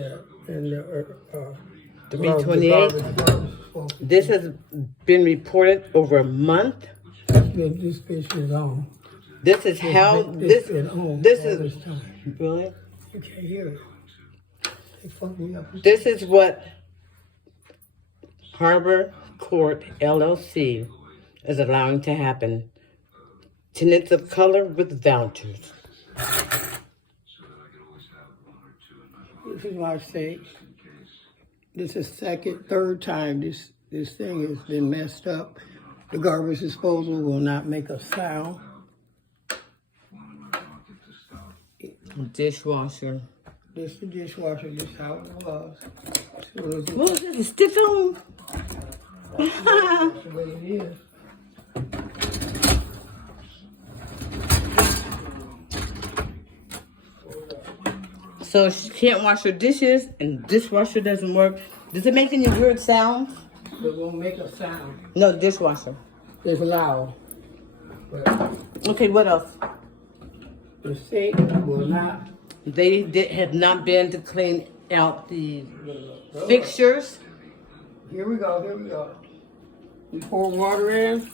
Yeah, and the 328. This has been reported over a month. This fish is on. This is how this is time. really. You can't hear it. They fuck me up. This is what Harbor Court LLC is allowing to happen. Tenants of color with vouchers. This is why I say this is third time this thing has been messed up. The garbage disposal will not make a sound. Dishwasher. This the dishwasher, this how it was. What was this? Stiff on? That's the way it is. So she can't wash her dishes and dishwasher doesn't work. Does it make any weird sounds? It won't make a sound. No, dishwasher. It's loud. But Okay, what else? the sink will not. They have not been to clean out the fixtures. Here we go, here we go. We pour water in.